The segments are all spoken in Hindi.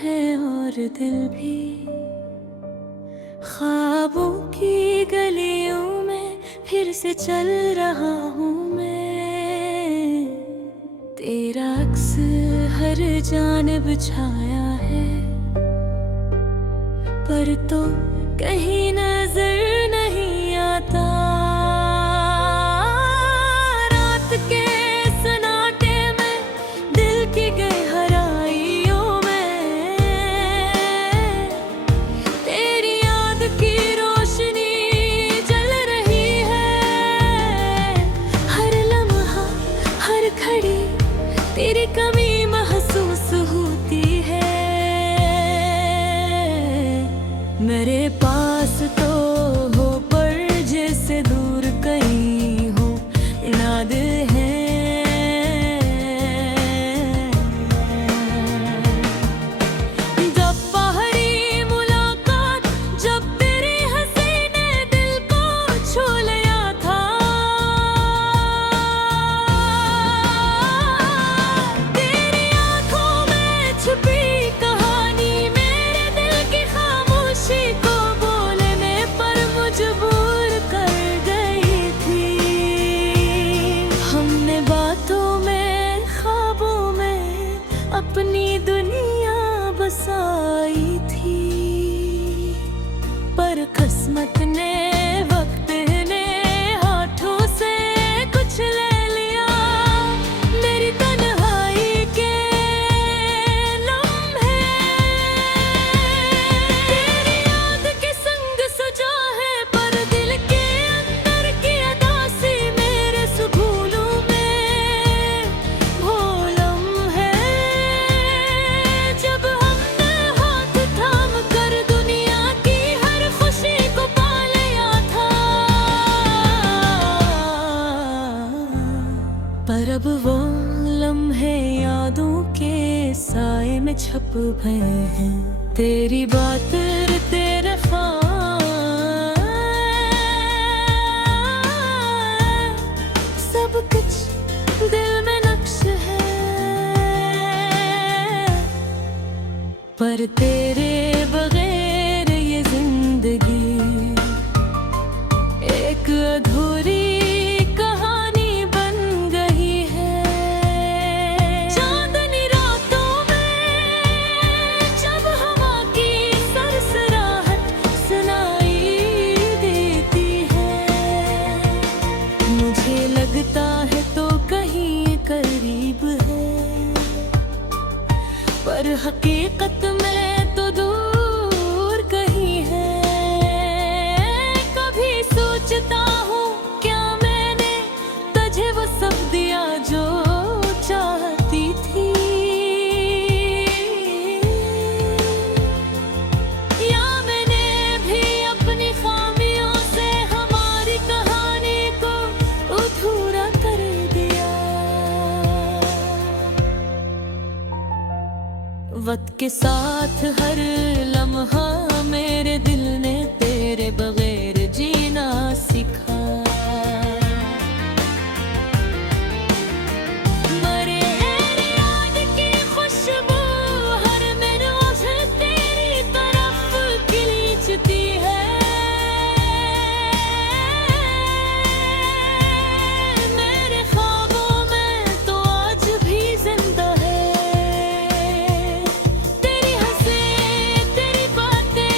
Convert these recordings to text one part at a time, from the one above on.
है और दिल भी। ख्वाबों की गलियों में फिर से चल रहा हूँ मैं। तेरा अक्स हर जानिब छाया है, पर तो कहीं नजर नहीं आता। रात के सन्नाटे में, दिल की गहराइयों में, तेरी याद की रोशनी जल रही है। हर लम्हा, हर घड़ी तेरी कमी महसूस होती है। मेरे पास तो हो पर जैसे दूर कहीं हो, याद है। जब पहली मुलाकात, जब तेरी हंसी ने दिल को छू लिया था। तेरी आंखों में छुपी कहानी मेरे दिल की खामोशी को बोलने पर मजबूर कर गई थी। हमने बातों में, ख्वाबों में अपनी दुनिया बसाई थी, पर किस्मत ने, वक्त ने हाथों से कुछ ले लिया। मेरी तन्हाई के लम्हे तेरी याद के संग सजा है, पर दिल के अंदर की अदासी मेरे सुकूनों में वो लम्हे। जब हमने हाथ थाम कर दुनिया की हर खुशी को पा लिया था, पर अब वो लम्हे यादों के साए में छप गए हैं। तेरी बात, तेरे सब कुछ दिल में नक्श है, पर तेरे बगैर ये जिंदगी एक अधूरी कहानी बन गई है। चांदनी रातों में जब हवा की सरसराहट सुनाई देती है, मुझे लगता है तो कहीं करीब है, पर हकीकत में तो दूर कहीं है। कभी सोचता हूँ क्या मैंने तुझे वो सब दिया जो चाहती थी, या मैंने भी अपनी खामियों से हमारी कहानी को अधूरा कर दिया। वक्त के साथ हर लम्हा मेरे दिल ने तेरे बगैर जीना सीखा। मरे याद की खुशबू हर मिनट से तेरी तरफ खींचती है। मेरे ख्वाबों में तो आज भी जिंदा है तेरी हंसी, तेरी बातें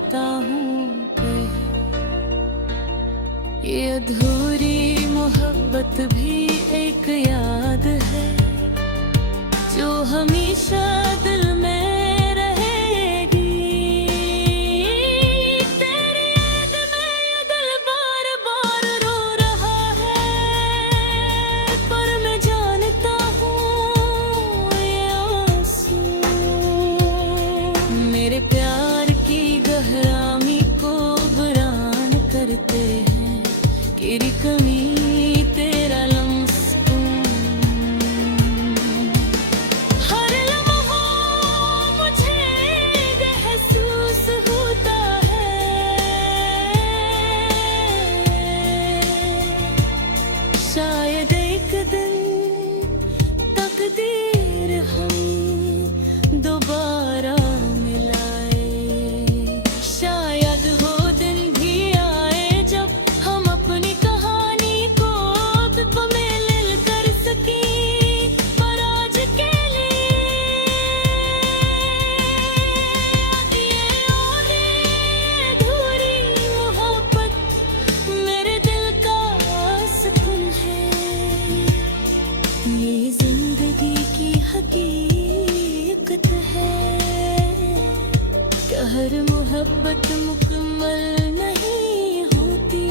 आता हूँ ये अधूरी मोहब्बत भी एक याद है जो हमेशा दिल में रहेगी। तेरी याद में ये दिल बार बार रो रहा है, पर मैं जानता हूँ ये आंसू मेरे प्यार की गहराई को बयान करते हैं। तेरी कमी तेरा लम्स हर लम्हा मुझे महसूस होता है। शायद एक दिन तकदीर हम दोबारा मिलाए, शायद वो दिन भी आए जब हम अपनी कहानी को अब में लिल कर सकें। पर आज के लिए ये और अधूरी मोहब्बत मेरे दिल का सुकून है। ये जिंदगी की हकीकत है कि हर मोहब्बत मुकम्मल नहीं होती,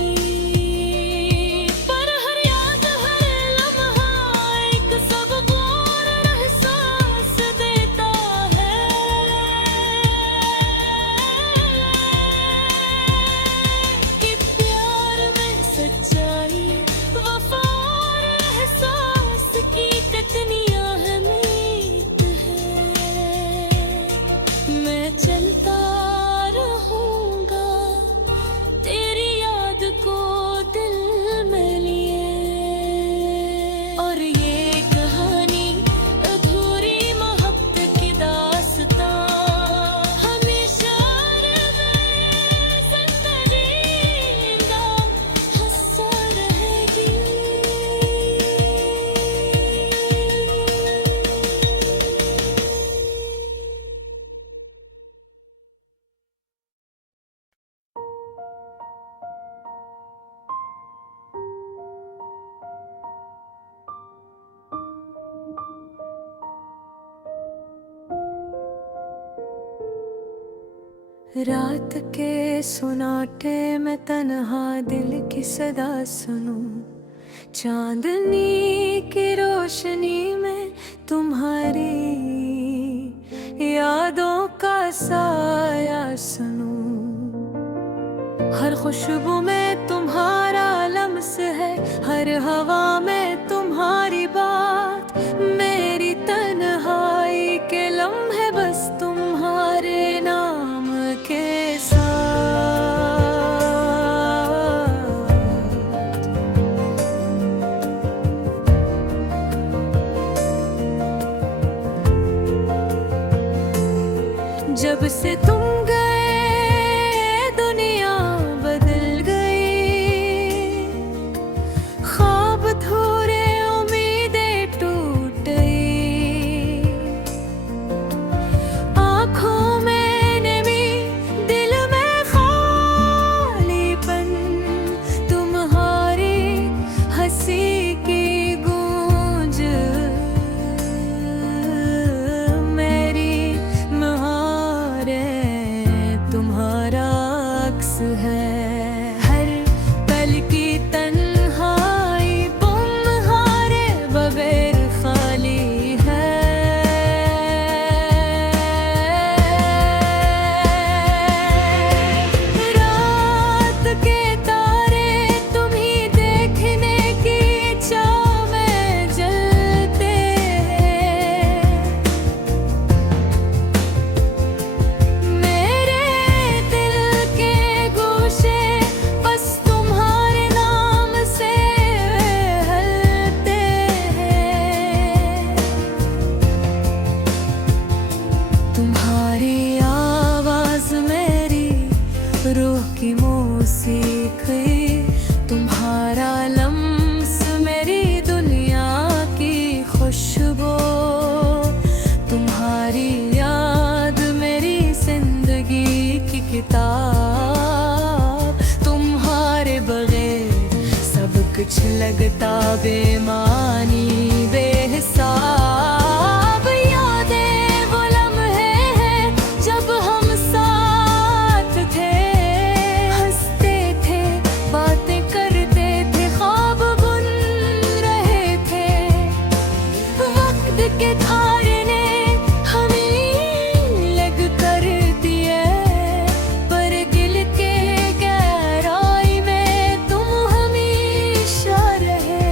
पर हर याद हर लम्हा एक सबक और एहसास देता है कि प्यार में सच्चाई वफा और एहसास की कितनी अहमियत है। मैं चलता रहूंगा तेरी याद को दिल में लिए, और ये कहानी अधूरी मोहब्बत की दास्तां हमेशा मेरे जिंदा हंसता रहेगी। रात के सुनाटे में तन्हा दिल की सदा सुनूं, चांदनी की रोशनी में तुम्हारी यादों का साया सुनूं। हर खुशबू में तुम्हारा लम्स है, हर हवा में तुम्हारी बात। मेरी तन्हाई के लम्हे बस तुम्हारे नाम के साथ। जब से तुम गए दुनिया बदल गई, ख्वाब धूरे उम्मीदें टूट गई। आँखों में नमी दिल में खालीपन, तुम्हारी हंसी की गूंज मेरी मुहारे तुम्हारा अक्स है। हर पल की तन्हाई तुम्हारे बगैर खाली है। रात के तारे तुम्हीं देखने की चाह में जलते हैं। मेरे दिल के गोशे बस तुम्हारे नाम से हलते हैं। तुम्हारी आवाज मेरी रूह की मौसीकी, तुम्हारा लम्स मेरी दुनिया की खुशबू। तुम्हारी याद मेरी जिंदगी की किताब कुछ लगता बेमानी बेहिसाब। यादें वो लम्हे हैं जब हम साथ थे, हंसते थे, बातें करते थे, ख्वाब बुन रहे थे। वक्त के धारे ने हमें लग कर दिए, पर दिल के गहराई में तुम हमेशा रहे।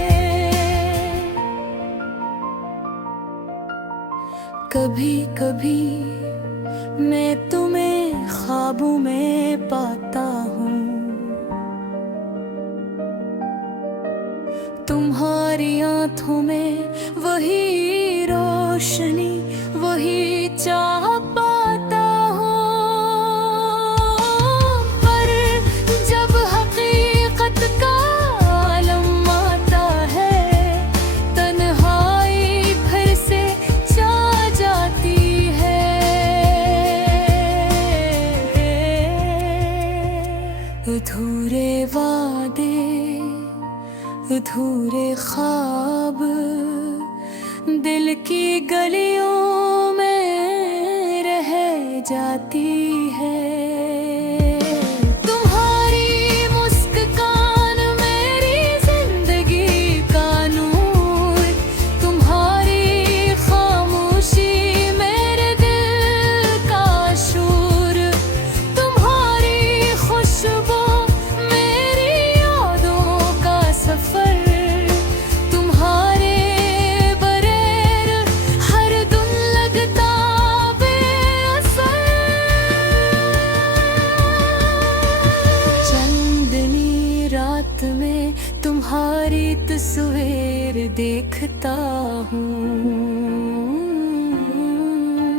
कभी कभी मैं तुम्हें ख्वाबों में पाता हूँ, तुम्हारी आंखों में वही रोशनी, वही चाह पाता हूँ। पर जब हकीकत का आलम आता है, तन्हाई फिर से छा जाती है। अधूरे वादे, अधूरे ख्वाब, दिल की गलियों में रह जाती है। तुम्हारी मुस्कान मेरी जिंदगी का नूर, तुम्हारी खामोशी मेरे दिल का शूर, तुम्हारी खुशबू मेरी यादों का सफर, तुम्हारे बगैर हर दिन लगता बेअसर। चांदनी रात में तुम्हारी तस्वीर देखता हूँ,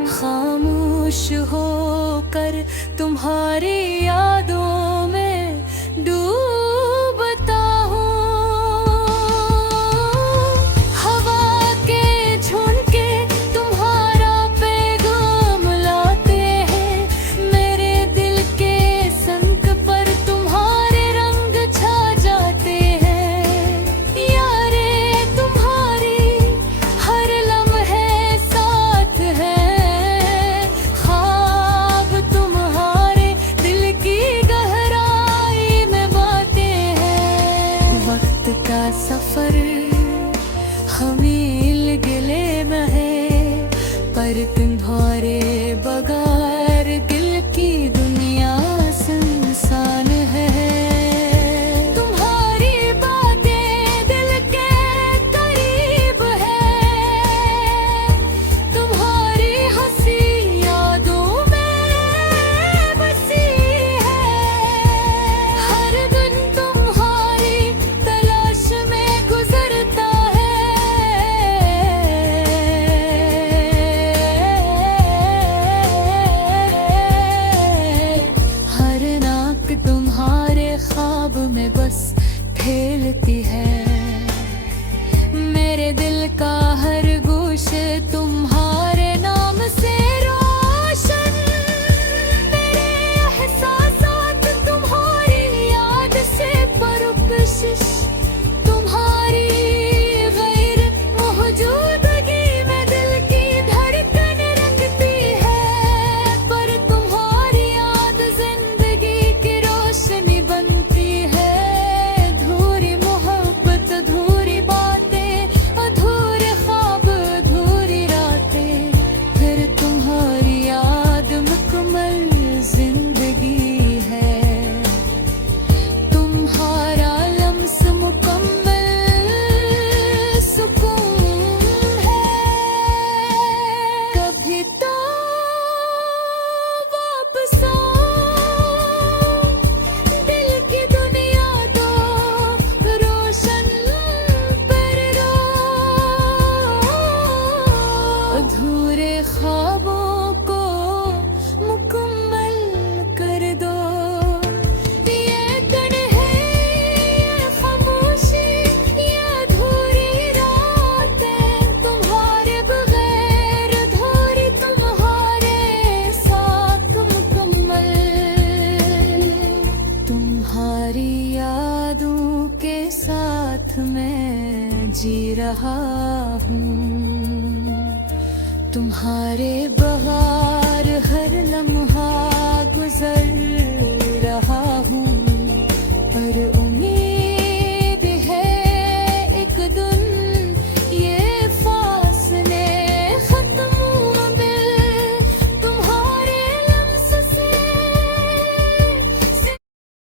खामोश होकर तुम्हारी यादों में डूबता हूँ। हवा के झोंके तुम्हारा पैगाम लाते हैं, मेरे दिल के संग पर तुम्हारे रंग छा जाते हैं। यारे तुम्हारी हर लम्हे साथ है, ख्वाब तुम्हारे दिल रहा हूँ, तुम्हारे